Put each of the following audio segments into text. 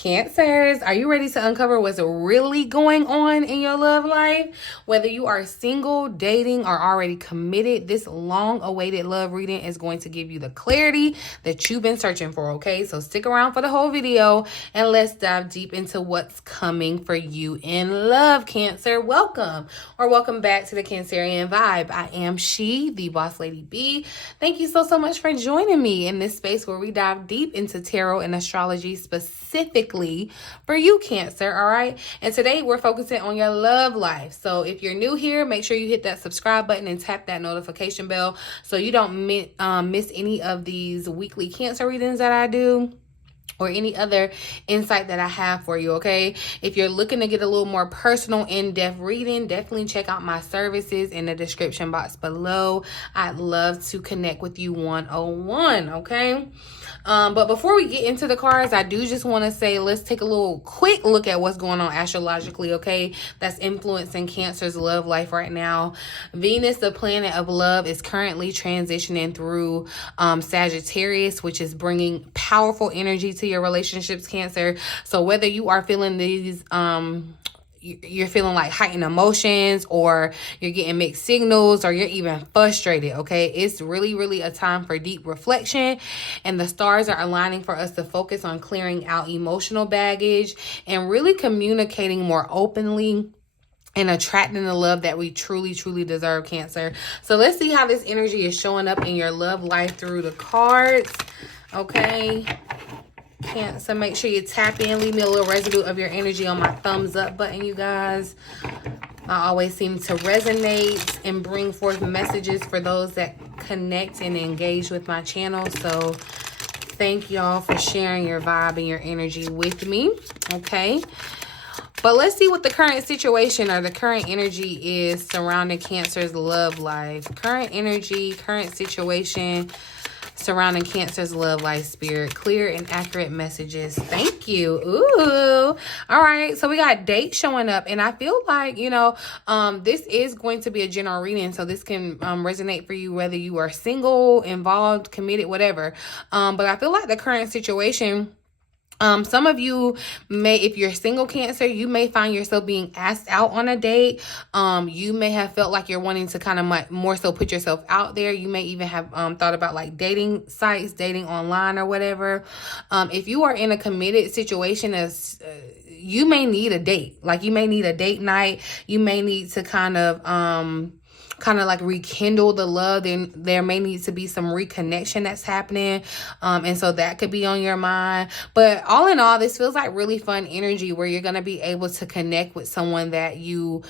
Cancers, are you ready to uncover what's really going on in your love life? Whether you are single, dating, or already committed, this long-awaited love reading is going to give you the clarity that you've been searching for, okay? So stick around for the whole video and let's dive deep into what's coming for you in love, Cancer. Welcome or welcome back to the Cancerian Vibe. I am she, the boss lady B. Thank you so much for joining me in this space where we dive deep into tarot and astrology specifically for you, Cancer, all right? And today we're focusing on your love life. So if you're new here, make sure you hit that subscribe button and tap that notification bell so you don't miss any of these weekly Cancer readings that I do, or any other insight that I have for you, okay? If you're looking to get a little more personal, in-depth reading, definitely check out my services in the description box below. I'd love to connect with you one-on-one, okay? But before we get into the cards, I do just want to say, let's take a little quick look at what's going on astrologically, okay? That's influencing Cancer's love life right now. Venus, the planet of love, is currently transitioning through Sagittarius, which is bringing powerful energy to your relationships, Cancer. So whether you are feeling these you're feeling like heightened emotions, or you're getting mixed signals, or you're even frustrated, okay? It's really a time for deep reflection, and the stars are aligning for us to focus on clearing out emotional baggage and really communicating more openly and attracting the love that we truly deserve, Cancer. So let's see how this energy is showing up in your love life through the cards, okay? Cancer, make sure you tap in. Leave me a little residue of your energy on my thumbs up button, you guys. I always seem to resonate and bring forth messages for those that connect and engage with my channel. So thank y'all for sharing your vibe and your energy with me, okay? But let's see what the current situation or the current energy is surrounding Cancer's love life. Current energy, current situation surrounding Cancer's love life, spirit. Clear and accurate messages. Thank you. Ooh. All right. So we got dates showing up, and I feel like, you know, this is going to be a general reading. So this can resonate for you whether you are single, involved, committed, whatever. But I feel like the current situation, some of you may, if you're single, Cancer, you may find yourself being asked out on a date. You may have felt like you're wanting to kind of more so put yourself out there. You may even have thought about like dating sites, dating online or whatever. If you are in a committed situation, as you may need a date. Like you may need a date night. You may need to kind of like rekindle the love. Then there may need to be some reconnection that's happening, and so that could be on your mind. But all in all, this feels like really fun energy where you're going to be able to connect with someone that you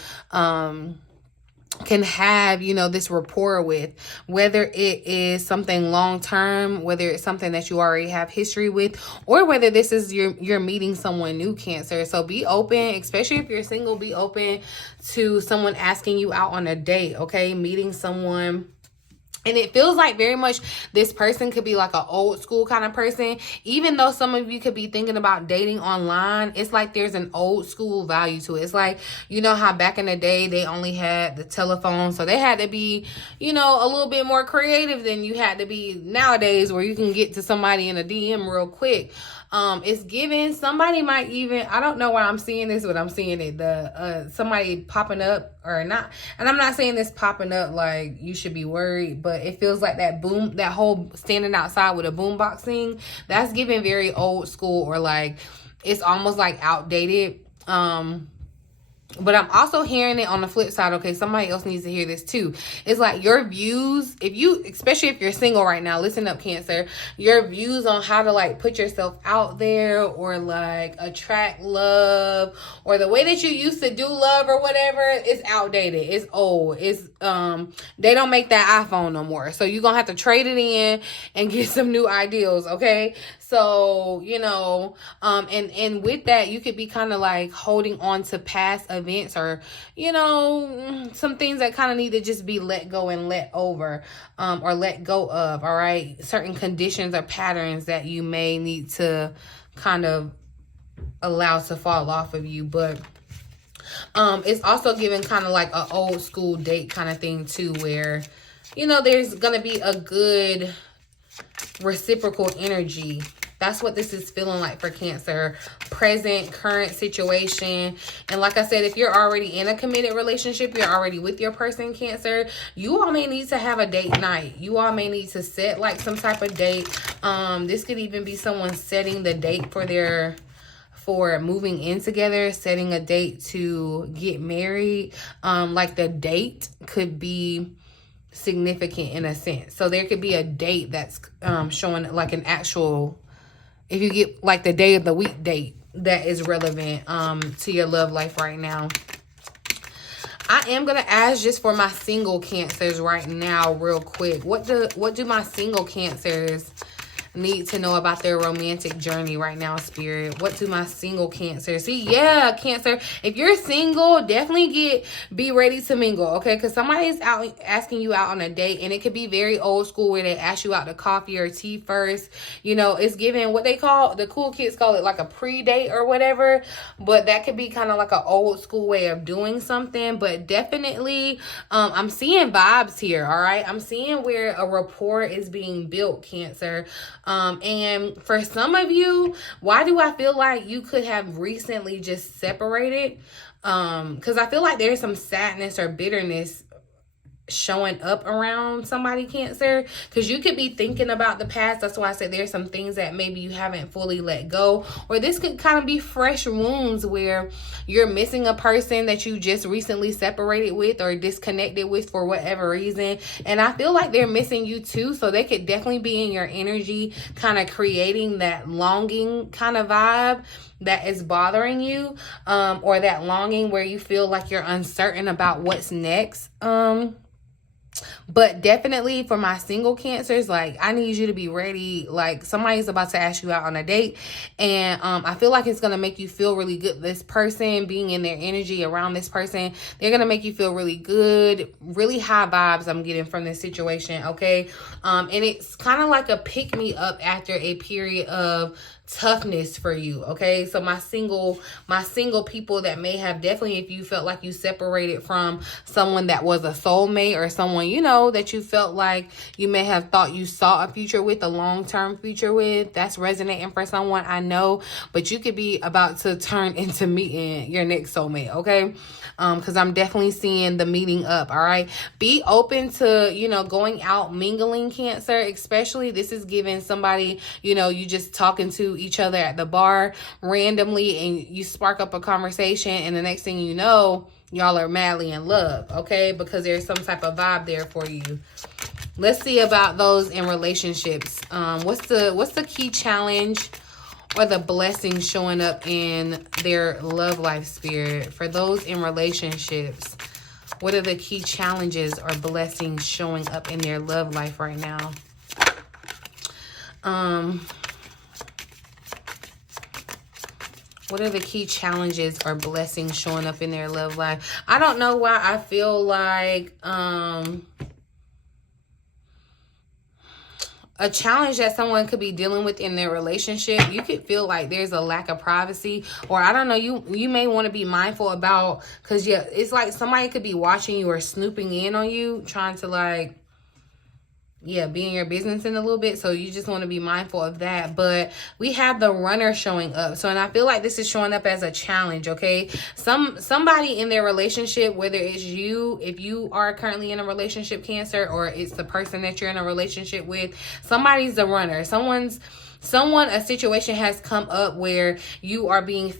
can have, you know, this rapport with, whether it is something long term, whether it's something that you already have history with, or whether this is you're meeting someone new, Cancer. So be open, especially if you're single, be open to someone asking you out on a date, okay? Meeting someone. And it feels like very much this person could be like an old school kind of person. Even though some of you could be thinking about dating online, it's like there's an old school value to it. It's like, you know how back in the day they only had the telephone, so they had to be, you know, a little bit more creative than you had to be nowadays, where you can get to somebody in a DM real quick. It's given, somebody might even, I don't know why I'm seeing this, but I'm seeing it, somebody popping up or not. And I'm not saying this popping up like you should be worried, but it feels like that whole standing outside with a boombox thing, that's giving very old school, or like it's almost like outdated. But I'm also hearing it on the flip side, okay? Somebody else needs to hear this too. It's like your views, especially if you're single right now, listen up, Cancer. Your views on how to like put yourself out there, or like attract love, or the way that you used to do love or whatever, is outdated. It's old. It's they don't make that iPhone no more. So you're gonna have to trade it in and get some new ideals, okay? So, you know, and with that, you could be kind of like holding on to past events, or, you know, some things that kind of need to just be let go and let over, or let go of, all right? Certain conditions or patterns that you may need to kind of allow to fall off of you. But it's also giving kind of like an old school date kind of thing too, where, you know, there's going to be a good reciprocal energy That's what this is feeling like for Cancer. Present, current situation. And like I said, if you're already in a committed relationship, you're already with your person, Cancer, you all may need to have a date night. You all may need to set like some type of date. This could even be someone setting the date for moving in together, setting a date to get married. Like the date could be significant in a sense. So there could be a date that's showing like an actual, if you get like the day of the week date that is relevant to your love life right now. I am going to ask just for my single Cancers right now real quick. What do my single Cancers need to know about their romantic journey right now, Spirit? What do my single Cancer see? Yeah, Cancer, if you're single, definitely be ready to mingle, okay? Because somebody's out asking you out on a date, and it could be very old school where they ask you out to coffee or tea first. You know, it's giving what they call, the cool kids call it like a pre-date or whatever, but that could be kind of like an old school way of doing something. But definitely I'm seeing vibes here, all right? I'm seeing where a rapport is being built, Cancer. And for some of you, why do I feel like you could have recently just separated? Because I feel like there's some sadness or bitterness showing up around somebody, Cancer, because you could be thinking about the past. That's why I said there's some things that maybe you haven't fully let go, or this could kind of be fresh wounds where you're missing a person that you just recently separated with or disconnected with for whatever reason, and I feel like they're missing you too. So they could definitely be in your energy, kind of creating that longing kind of vibe that is bothering you, or that longing where you feel like you're uncertain about what's next. But definitely for my single Cancers, like, I need you to be ready. Like, somebody's about to ask you out on a date, and I feel like it's going to make you feel really good. This person, being in their energy around this person, they're going to make you feel really good, really high vibes I'm getting from this situation, okay? And it's kind of like a pick-me-up after a period of toughness for you, okay? So my single people that may have, definitely if you felt like you separated from someone that was a soulmate or someone, you know, that you felt like you may have thought you saw a future with, a long-term future with, that's resonating for someone, I know. But you could be about to turn into meeting your next soulmate, okay? Because I'm definitely seeing the meeting up, all right? Be open to, you know, going out, mingling, Cancer, especially. This is giving somebody, you know, you just talking to each other at the bar randomly, and you spark up a conversation, and the next thing you know, y'all are madly in love, okay? Because there's some type of vibe there for you. Let's see about those in relationships. What's the key challenge or the blessing showing up in their love life, Spirit? For those in relationships, what are the key challenges or blessings showing up in their love life right now? What are the key challenges or blessings showing up in their love life? I don't know why I feel like a challenge that someone could be dealing with in their relationship. You could feel like there's a lack of privacy, or I don't know, you may want to be mindful about, because yeah, it's like somebody could be watching you or snooping in on you, trying to like, yeah, be in your business in a little bit. So you just want to be mindful of that. But we have the Runner showing up. So, and I feel like this is showing up as a challenge, okay? Somebody in their relationship, whether it's you, if you are currently in a relationship, Cancer, or it's the person that you're in a relationship with, somebody's the Runner. A situation has come up where you are being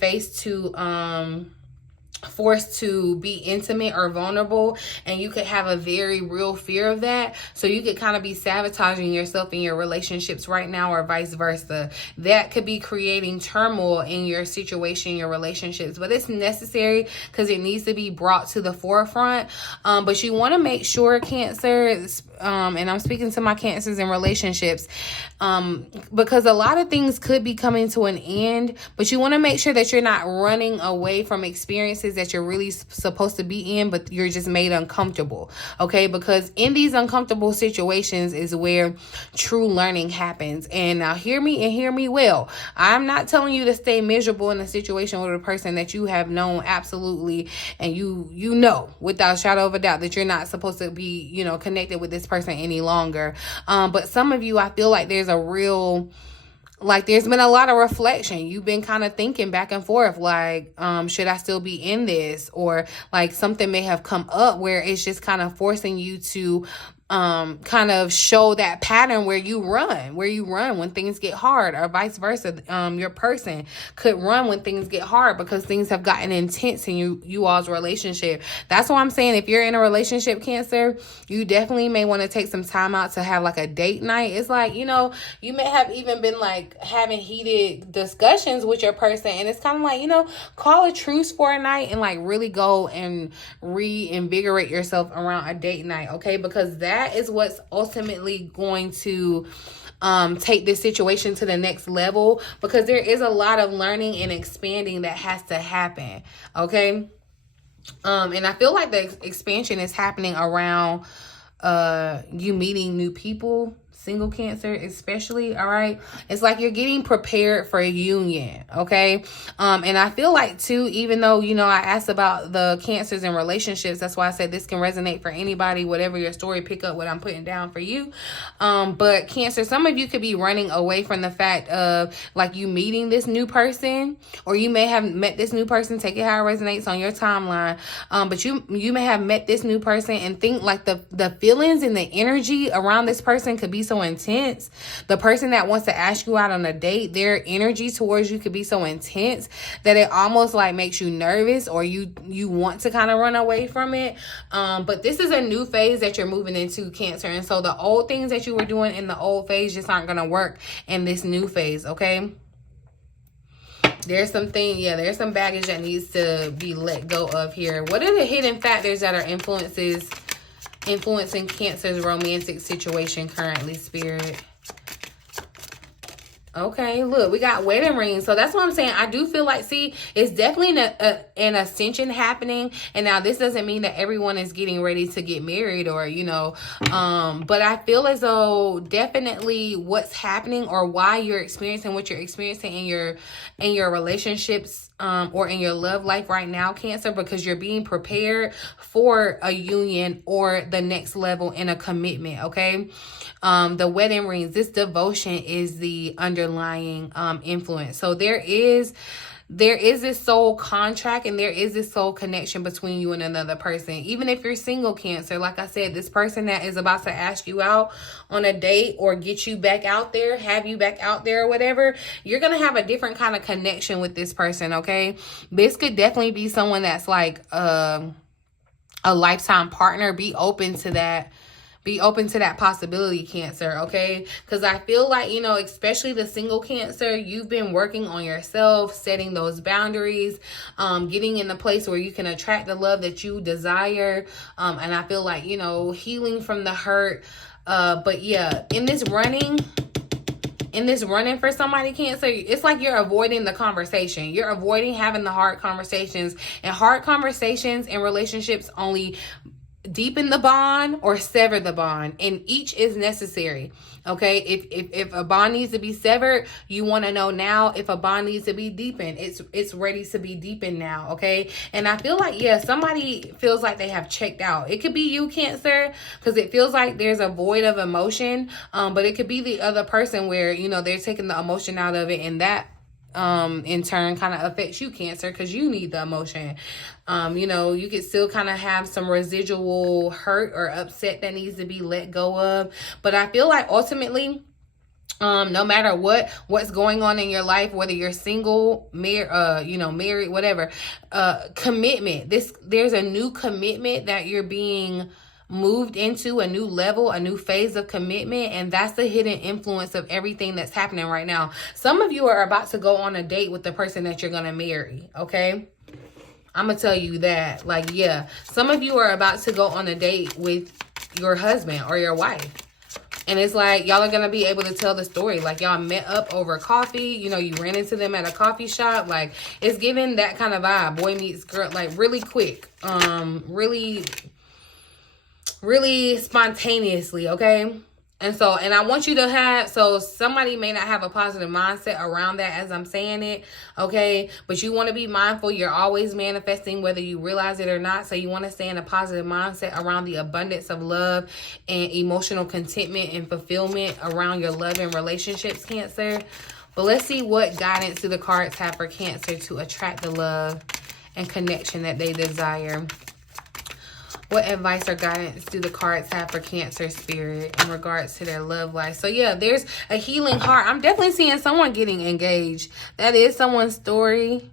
forced to be intimate or vulnerable, and you could have a very real fear of that. So you could kind of be sabotaging yourself in your relationships right now, or vice versa. That could be creating turmoil in your situation, your relationships, but it's necessary because it needs to be brought to the forefront. But you want to make sure, Cancer, and I'm speaking to my Cancers in relationships, because a lot of things could be coming to an end, but you want to make sure that you're not running away from experiences that you're really supposed to be in, but you're just made uncomfortable, okay? Because in these uncomfortable situations is where true learning happens. And now hear me, and hear me well. I'm not telling you to stay miserable in a situation with a person that you have known absolutely, and you know without a shadow of a doubt that you're not supposed to be, you know, connected with this person any longer. But some of you, I feel like there's a real like there's been a lot of reflection. You've been kind of thinking back and forth, like, should I still be in this? Or like something may have come up where it's just kind of forcing you to kind of show that pattern where you run when things get hard, or vice versa. Your person could run when things get hard because things have gotten intense in you all's relationship. That's why I'm saying, if you're in a relationship, Cancer, you definitely may want to take some time out to have like a date night. It's like, you know, you may have even been like having heated discussions with your person, and it's kind of like, you know, call a truce for a night and like really go and reinvigorate yourself around a date night, okay? Because that is what's ultimately going to take this situation to the next level, because there is a lot of learning and expanding that has to happen, okay? And I feel like the expansion is happening around you meeting new people, single Cancer especially, all right? It's like you're getting prepared for a union, okay? And I feel like too, even though, you know, I asked about the Cancers in relationships, that's why I said this can resonate for anybody, whatever your story, pick up what I'm putting down for you. But Cancer, some of you could be running away from the fact of like you meeting this new person, or you may have met this new person, take it how it resonates on your timeline. But you may have met this new person and think like the feelings and the energy around this person could be so intense. The person that wants to ask you out on a date, their energy towards you could be so intense that it almost like makes you nervous, or you want to kind of run away from it. But this is a new phase that you're moving into, Cancer, and so the old things that you were doing in the old phase just aren't going to work in this new phase, okay? There's something, yeah, there's some baggage that needs to be let go of here. What are the hidden factors that are influencing Cancer's romantic situation currently, Spirit? Okay, look, we got wedding rings. So that's what I'm saying. I do feel like, see, it's definitely an ascension happening. And now this doesn't mean that everyone is getting ready to get married, or, you know, but I feel as though definitely what's happening, or why you're experiencing what you're experiencing in your relationships, or in your love life right now, Cancer, because you're being prepared for a union or the next level in a commitment, okay? The wedding rings, this devotion is the underlying influence. So there is this soul contract, and there is this soul connection between you and another person. Even if you're single, Cancer, like I said, this person that is about to ask you out on a date or get you back out there, have you back out there or whatever, you're going to have a different kind of connection with this person, okay? This could definitely be someone that's like a lifetime partner. Be open to that. Be open to that possibility, Cancer, okay? Because I feel like, you know, especially the single Cancer, you've been working on yourself, setting those boundaries, getting in a place where you can attract the love that you desire. And I feel like, you know, healing from the hurt. But yeah, in this running for somebody, Cancer, it's like you're avoiding the conversation. You're avoiding having the hard conversations. And hard conversations in relationships only deepen the bond or sever the bond, and each is necessary, okay? If a bond needs to be severed, you want to know now. If a bond needs to be deepened, it's ready to be deepened now, okay? And I feel like, yeah, somebody feels like they have checked out. It could be you, Cancer, because it feels like there's a void of emotion, but it could be the other person where, you know, they're taking the emotion out of it, and that in turn kind of affects you, Cancer, because you need the emotion. You know, you could still kind of have some residual hurt or upset that needs to be let go of. But I feel like ultimately, no matter what's going on in your life, whether you're single, married, whatever, commitment. There's a new commitment that you're being moved into, a new level, a new phase of commitment, and that's the hidden influence of everything that's happening right now. Some of you are about to go on a date with the person that you're gonna marry, okay? I'm gonna tell you that, like, yeah, some of you are about to go on a date with your husband or your wife. And it's like, y'all are going to be able to tell the story. Like, y'all met up over coffee. You know, you ran into them at a coffee shop. Like, it's giving that kind of vibe. Boy meets girl, like, really quick. Really spontaneously, okay? And I want you to have, so somebody may not have a positive mindset around that as I'm saying it, okay? But you want to be mindful. You're always manifesting whether you realize it or not. So you want to stay in a positive mindset around the abundance of love and emotional contentment and fulfillment around your love and relationships, Cancer. But let's see what guidance do the cards have for Cancer to attract the love and connection that they desire. What advice or guidance do the cards have for Cancer spirit in regards to their love life? So yeah, there's a healing heart. I'm definitely seeing someone getting engaged. That is someone's story.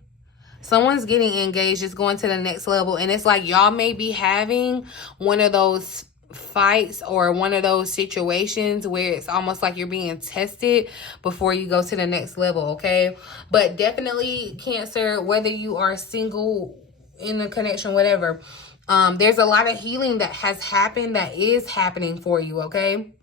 Someone's getting engaged, is going to the next level. And it's like y'all may be having one of those fights or one of those situations where it's almost like you're being tested before you go to the next level, okay? But definitely, Cancer, whether you are single, in a connection, whatever, there's a lot of healing that has happened, that is happening for you, okay?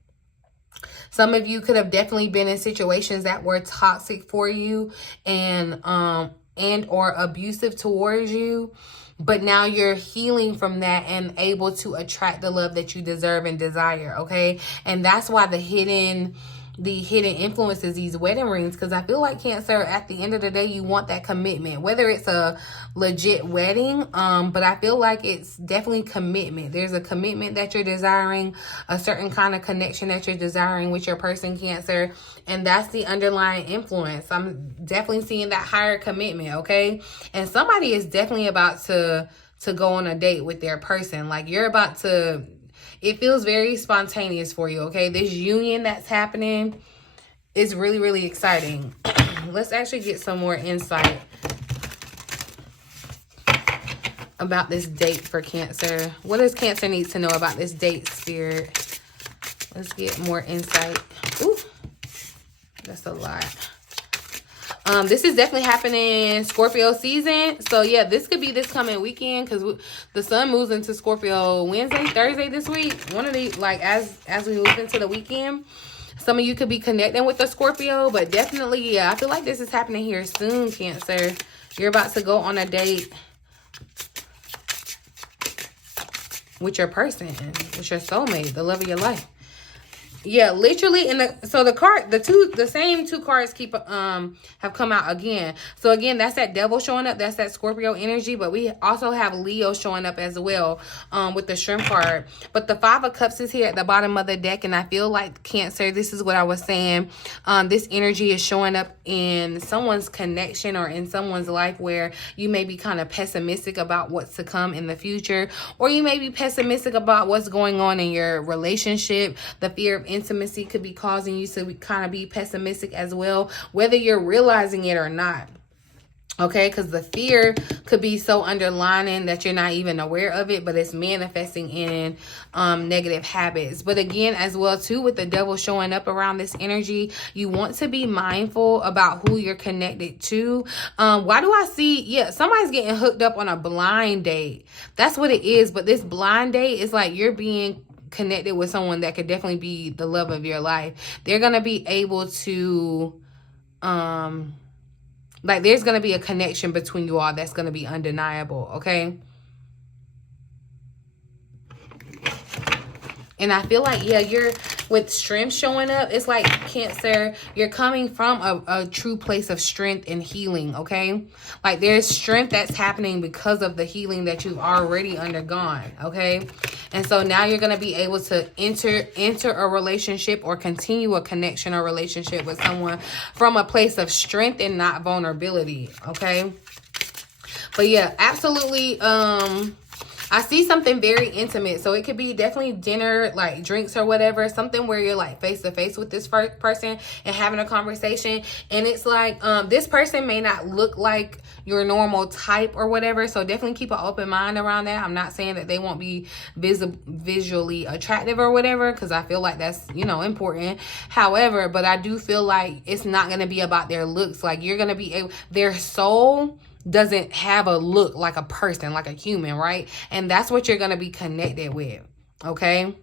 Some of you could have definitely been in situations that were toxic for you and or abusive towards you. But now you're healing from that and able to attract the love that you deserve and desire, okay? And that's why the hidden influences, these wedding rings, because I feel like, Cancer, at the end of the day, you want that commitment, whether it's a legit wedding, but I feel like it's definitely commitment. There's a commitment that you're desiring, a certain kind of connection that you're desiring with your person, Cancer, and that's the underlying influence. I'm definitely seeing that higher commitment, okay? And somebody is definitely about to go on a date with their person. Like, you're about to... It feels very spontaneous for you, okay? This union that's happening is really, really exciting. Let's actually get some more insight about this date for Cancer. What does Cancer need to know about this date, Spirit? Let's get more insight. Ooh, that's a lot. This is definitely happening Scorpio season. So yeah, this could be this coming weekend, because the sun moves into Scorpio Wednesday, Thursday this week. One of these, like, as we move into the weekend, some of you could be connecting with the Scorpio, but definitely, yeah, I feel like this is happening here soon, Cancer. You're about to go on a date with your person, with your soulmate, the love of your life. Yeah, literally. So the same two cards have come out again. So again, that's that devil showing up. That's that Scorpio energy. But we also have Leo showing up as well, with the shrimp card. But the Five of Cups is here at the bottom of the deck, and I feel like, Cancer, this is what I was saying. This energy is showing up in someone's connection or in someone's life where you may be kind of pessimistic about what's to come in the future, or you may be pessimistic about what's going on in your relationship. The fear of intimacy could be causing you to kind of be pessimistic as well, whether you're realizing it or not. Okay, because the fear could be so underlining that you're not even aware of it, but it's manifesting in negative habits. But again, as well too, with the devil showing up around this energy, you want to be mindful about who you're connected to. Why do I see, yeah, somebody's getting hooked up on a blind date? That's what it is. But this blind date is like you're being connected with someone that could definitely be the love of your life. They're gonna be able to like, there's going to be a connection between you all that's going to be undeniable, okay? And I feel like, yeah, you're with strength showing up. It's like, Cancer, you're coming from a true place of strength and healing, okay? Like, there's strength that's happening because of the healing that you've already undergone, okay? And so now you're going to be able to enter a relationship or continue a connection or relationship with someone from a place of strength and not vulnerability, okay? But yeah, absolutely, I see something very intimate. So it could be definitely dinner, like drinks or whatever. Something where you're like face to face with this person and having a conversation. And it's like, this person may not look like your normal type or whatever. So definitely keep an open mind around that. I'm not saying that they won't be visually attractive or whatever, because I feel like that's, you know, important. However, but I do feel like it's not going to be about their looks. Like, you're going to be able, their soul doesn't have a look like a person, like a human, right? And that's what you're going to be connected with, okay?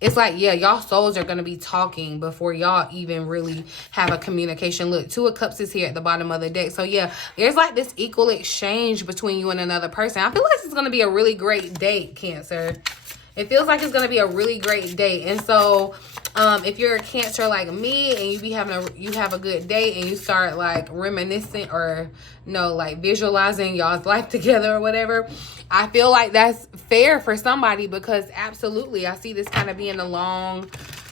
It's like, yeah, y'all souls are going to be talking before y'all even really have a communication. Look, Two of Cups is here at the bottom of the deck. So yeah, there's like this equal exchange between you and another person. I feel like this is going to be a really great date, Cancer. It feels like it's going to be a really great date. And so if you're a Cancer like me and you have a good date and you start like reminiscing or like visualizing y'all's life together or whatever, I feel like that's fair for somebody, because absolutely I see this kind of being a long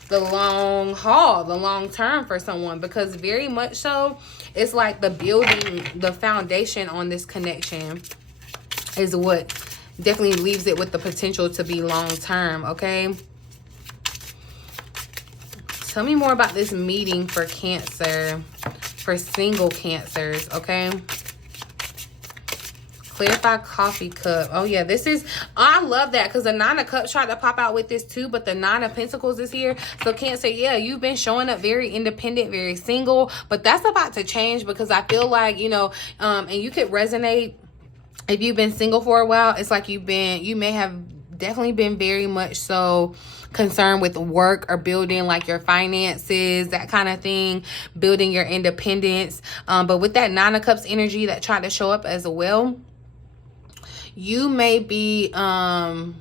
the long haul, the long term for someone, because very much so, it's like the building, the foundation on this connection is what definitely leaves it with the potential to be long term, okay? Tell me more about this meeting for Cancer, for single Cancers, okay? Clarify coffee cup. Oh, yeah, this is, I love that, because the Nine of Cups tried to pop out with this too, but the Nine of Pentacles is here. So Cancer, yeah, you've been showing up very independent, very single, but that's about to change, because I feel like, you know, and you could resonate if you've been single for a while. It's like you may have definitely been very much so concerned with work or building like your finances, that kind of thing, building your independence. But with that Nine of Cups energy that tried to show up as well, you may be, like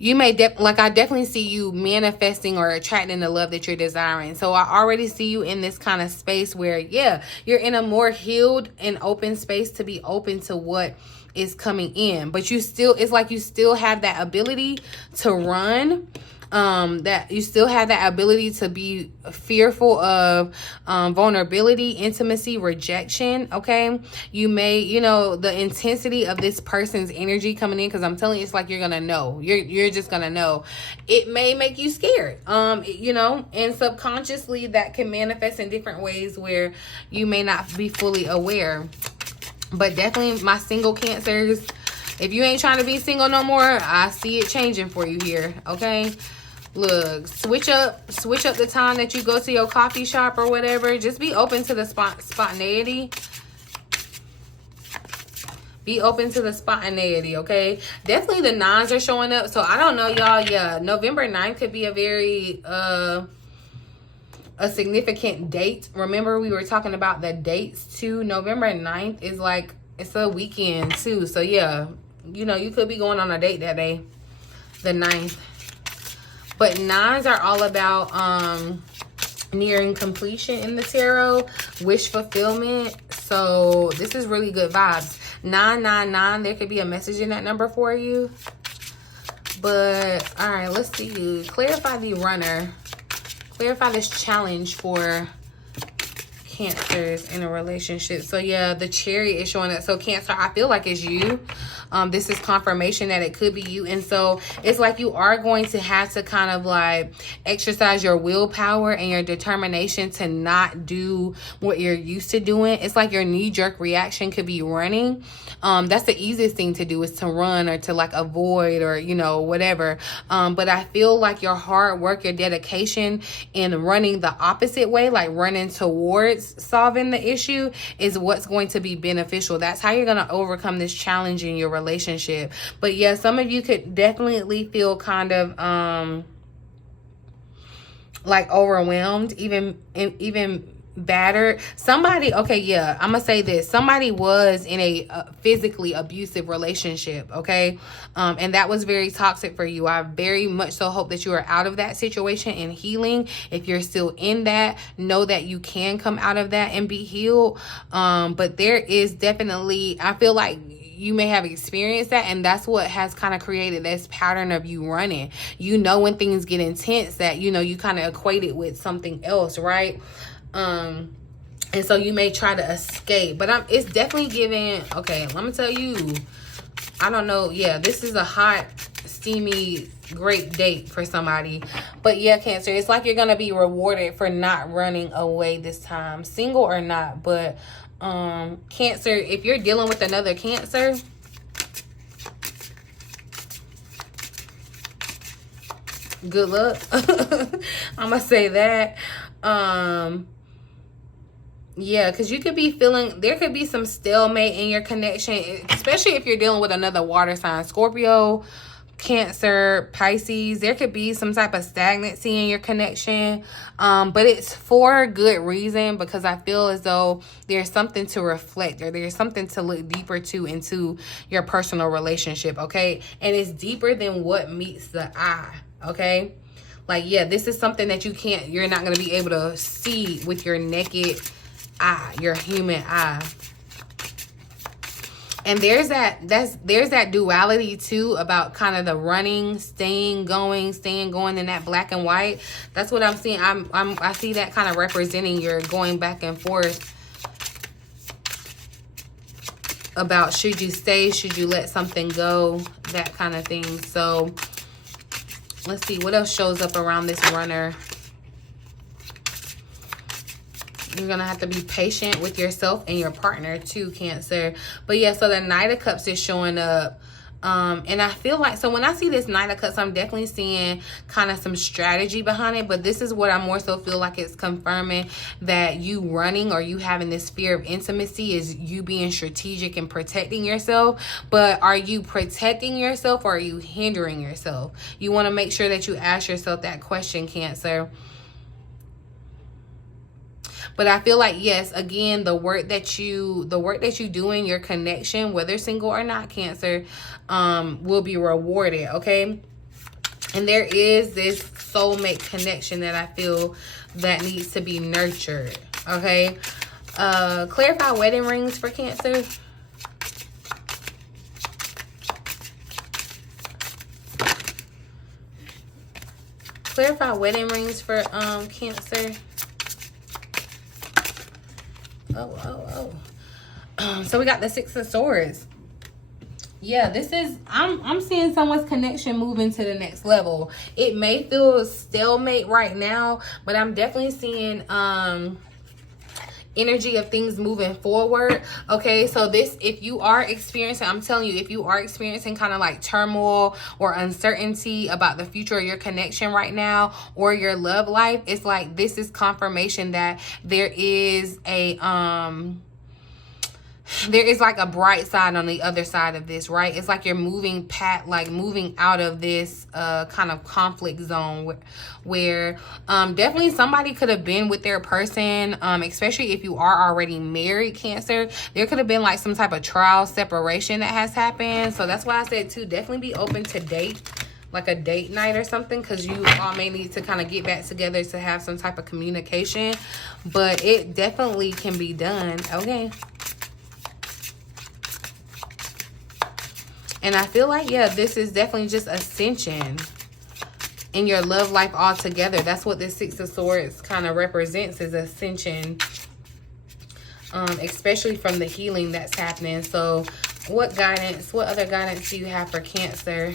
I definitely see you manifesting or attracting the love that you're desiring. So I already see you in this kind of space where, yeah, you're in a more healed and open space to be open to what is coming in. But you still, it's like you still have that ability to run. That you still have that ability to be fearful of vulnerability, intimacy, rejection, okay? You may, you know, the intensity of this person's energy coming in, because I'm telling you, it's like you're gonna know. You're just gonna know. It may make you scared, you know, and subconsciously that can manifest in different ways where you may not be fully aware. But definitely my single Cancers, if you ain't trying to be single no more, I see it changing for you here, okay? Look, switch up the time that you go to your coffee shop or whatever. Just be open to the spontaneity. Be open to the spontaneity, okay? Definitely the nines are showing up. So I don't know, y'all. Yeah, November 9th could be a very a significant date. Remember, we were talking about the dates too. November 9th is like, it's a weekend too. So yeah, you know, you could be going on a date that day, the 9th. But nines are all about nearing completion in the tarot, wish fulfillment. So this is really good vibes. 999, there could be a message in that number for you. But all right, let's see. Clarify the runner. Clarify this challenge for Cancers in a relationship. So yeah, the Chariot is showing up. So Cancer, I feel like it's you. This is confirmation that it could be you. And so it's like you are going to have to kind of like exercise your willpower and your determination to not do what you're used to doing. It's like your knee-jerk reaction could be running. That's the easiest thing to do, is to run or to like avoid or, you know, whatever. But I feel like your hard work, your dedication in running the opposite way, like running towards solving the issue, is what's going to be beneficial. That's how you're going to overcome this challenge in your relationship. But yeah, some of you could definitely feel kind of like overwhelmed, even battered. Somebody, okay, yeah, I'm gonna say this, somebody was in a physically abusive relationship, okay, and that was very toxic for you. I very much so hope that you are out of that situation and healing. If you're still in that, know that you can come out of that and be healed. But there is definitely, I feel like you may have experienced that, and that's what has kind of created this pattern of you running. You know, when things get intense, that, you know, you kind of equate it with something else, right? And so you may try to escape, but it's definitely giving, okay, let me tell you, I don't know, yeah, this is a hot, steamy, great date for somebody. But yeah, Cancer, it's like you're gonna be rewarded for not running away this time, single or not. But Cancer, if you're dealing with another Cancer, good luck. I'm gonna say that. Yeah, because you could be feeling, there could be some stalemate in your connection, especially if you're dealing with another water sign, Scorpio, Cancer, Pisces. There could be some type of stagnancy in your connection, but it's for good reason, because I feel as though there's something to reflect, or there's something to look deeper to into your personal relationship, okay? And it's deeper than what meets the eye, okay? Like, yeah, this is something that you're not going to be able to see with your naked eye, your human eye. And there's that duality too about kind of the running, staying going in that black and white. That's what I'm seeing. I see that kind of representing your going back and forth about should you stay, should you let something go, that kind of thing. So let's see what else shows up around this runner. You're going to have to be patient with yourself and your partner too, Cancer. But yeah, so the Knight of Cups is showing up. And I feel like, so when I see this Knight of Cups, I'm definitely seeing kind of some strategy behind it. But this is what I more so feel like it's confirming that you running or you having this fear of intimacy is you being strategic and protecting yourself. But are you protecting yourself or are you hindering yourself? You want to make sure that you ask yourself that question, Cancer. But I feel like, yes, again, the work that you do in your connection, whether single or not, Cancer, will be rewarded, okay? And there is this soulmate connection that I feel that needs to be nurtured, okay? Clarify wedding rings for Cancer. Clarify wedding rings for Cancer. So we got the Six of Swords. Yeah, this is, I'm seeing someone's connection moving to the next level. It may feel a stalemate right now, but I'm definitely seeing energy of things moving forward. Okay, so this, if you are experiencing, I'm telling you, if you are experiencing kind of like turmoil or uncertainty about the future of your connection right now or your love life, it's like this is confirmation that there is like a bright side on the other side of this, right? It's like you're moving moving out of this kind of conflict zone where definitely somebody could have been with their person, especially if you are already married, Cancer. There could have been like some type of trial separation that has happened. So that's why I said to definitely be open to date, like a date night or something, because you all may need to kind of get back together to have some type of communication. But it definitely can be done, okay? And I feel like, yeah, this is definitely just ascension in your love life altogether. That's what this Six of Swords kind of represents, is ascension, especially from the healing that's happening. So what other guidance do you have for Cancer?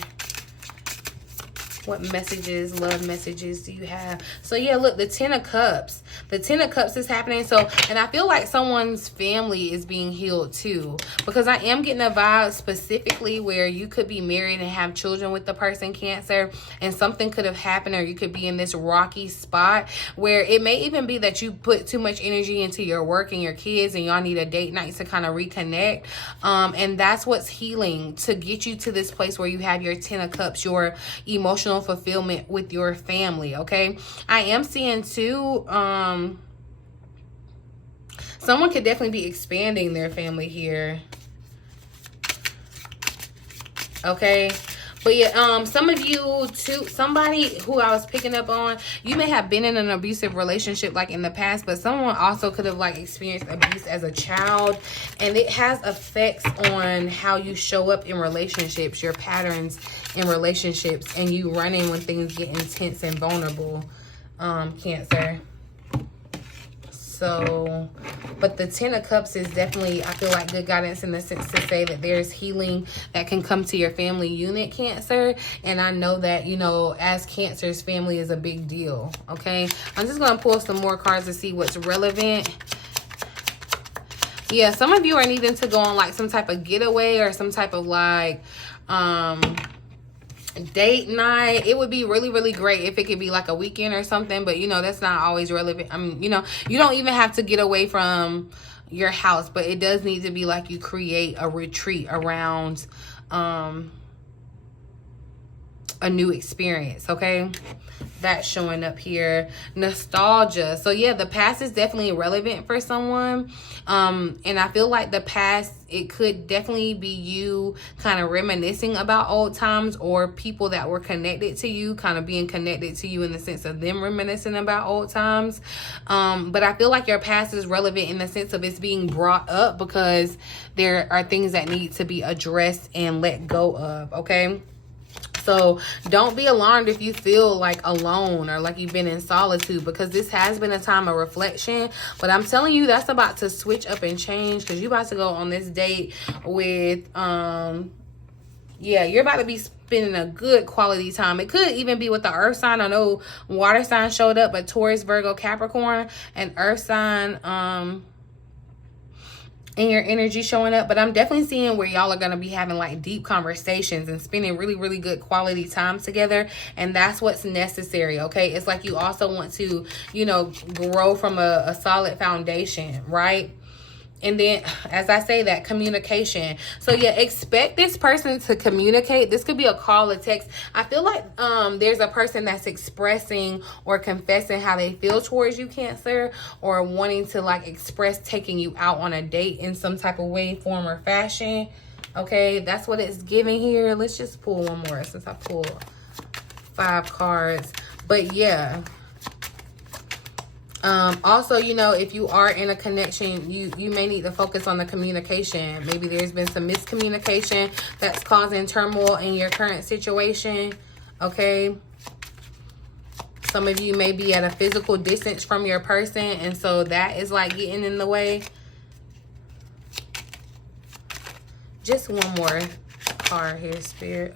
What messages, love messages do you have? So yeah, look, the Ten of Cups. The Ten of Cups is happening. So, and I feel like someone's family is being healed too, because I am getting a vibe specifically where you could be married and have children with the person, Cancer, and something could have happened, or you could be in this rocky spot where it may even be that you put too much energy into your work and your kids and y'all need a date night to kind of reconnect. And that's what's healing, to get you to this place where you have your Ten of Cups, your emotional fulfillment with your family, okay? I am seeing too, someone could definitely be expanding their family here, okay? But yeah, some of you too, somebody who I was picking up on, you may have been in an abusive relationship like in the past, but someone also could have like experienced abuse as a child, and it has effects on how you show up in relationships, your patterns in relationships, and you running when things get intense and vulnerable, Cancer. So, but the Ten of Cups is definitely, I feel like, good guidance in the sense to say that there's healing that can come to your family unit, Cancer. And I know that, you know, as Cancer's, family is a big deal, okay? I'm just going to pull some more cards to see what's relevant. Yeah, some of you are needing to go on like some type of getaway or some type of like, date night. It would be really, really great if it could be like a weekend or something, but you know, that's not always relevant. I mean, you know, you don't even have to get away from your house, but it does need to be like you create a retreat around a new experience, okay? That's showing up here. Nostalgia. So yeah, the past is definitely relevant for someone. And I feel like the past, it could definitely be you kind of reminiscing about old times, or people that were connected to you kind of being connected to you in the sense of them reminiscing about old times. But I feel like your past is relevant in the sense of it's being brought up because there are things that need to be addressed and let go of, okay? So don't be alarmed if you feel like alone or like you've been in solitude, because this has been a time of reflection. But I'm telling you, that's about to switch up and change, because you're about to go on this date with, yeah, you're about to be spending a good quality time. It could even be with the earth sign. I know water sign showed up, but Taurus, Virgo, Capricorn, and earth sign, in your energy showing up. But I'm definitely seeing where y'all are going to be having like deep conversations and spending really, really good quality time together. And that's what's necessary, okay? It's like you also want to, you know, grow from a solid foundation, right? And then, as I say, that communication. So yeah, expect this person to communicate. This could be a call, a text. I feel like there's a person that's expressing or confessing how they feel towards you, Cancer, or wanting to like express taking you out on a date in some type of way, form, or fashion. Okay, that's what it's giving here. Let's just pull one more since I pulled 5 cards. But yeah. Also, you know, if you are in a connection, you may need to focus on the communication. Maybe there's been some miscommunication that's causing turmoil in your current situation, okay? Some of you may be at a physical distance from your person, and so that is like getting in the way. Just one more card here, Spirit.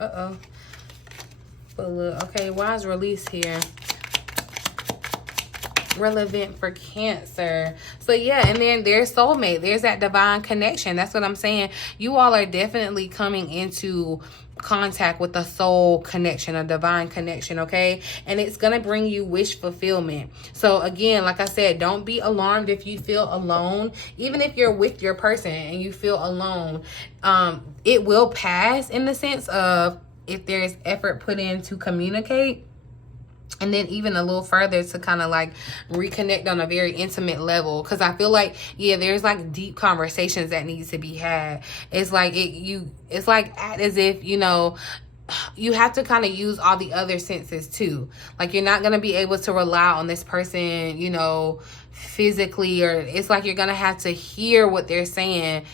Okay, why is release here? Relevant for Cancer. So yeah, and then there's soulmate. There's that divine connection. That's what I'm saying. You all are definitely coming into contact with a soul connection, a divine connection, okay? And it's gonna bring you wish fulfillment. So again, like I said, don't be alarmed if you feel alone. Even if you're with your person and you feel alone, it will pass, in the sense of if there's effort put in to communicate. And then even a little further to kind of like reconnect on a very intimate level. Because I feel like, yeah, there's like deep conversations that needs to be had. It's like it's like as if, you know, you have to kind of use all the other senses too. Like you're not going to be able to rely on this person, you know, physically, or it's like you're going to have to hear what they're saying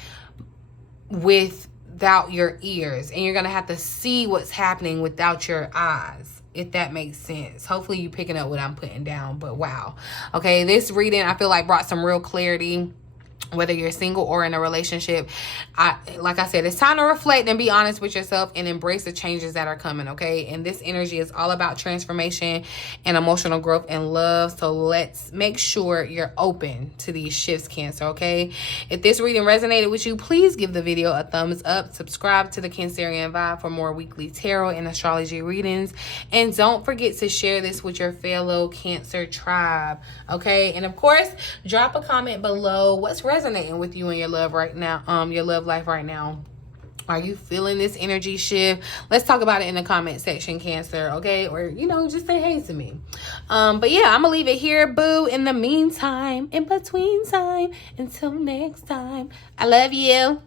without your ears. And you're going to have to see what's happening without your eyes, if that makes sense. Hopefully you picking up what I'm putting down, but wow. Okay, this reading I feel like brought some real clarity, whether you're single or in a relationship. Like I said, it's time to reflect and be honest with yourself and embrace the changes that are coming, okay? And this energy is all about transformation and emotional growth and love. So let's make sure you're open to these shifts, Cancer, okay? If this reading resonated with you, please give the video a thumbs up. Subscribe to the Cancerian Vibe for more weekly tarot and astrology readings. And don't forget to share this with your fellow Cancer tribe, okay? And of course, drop a comment below. What's resonating with you in your love right now, your love life right now? Are you feeling this energy shift? Let's talk about it in the comment section, Cancer, okay? Or, you know, just say hey to me. But yeah, I'm gonna leave it here, boo. In the meantime, in between time, until next time, I love you.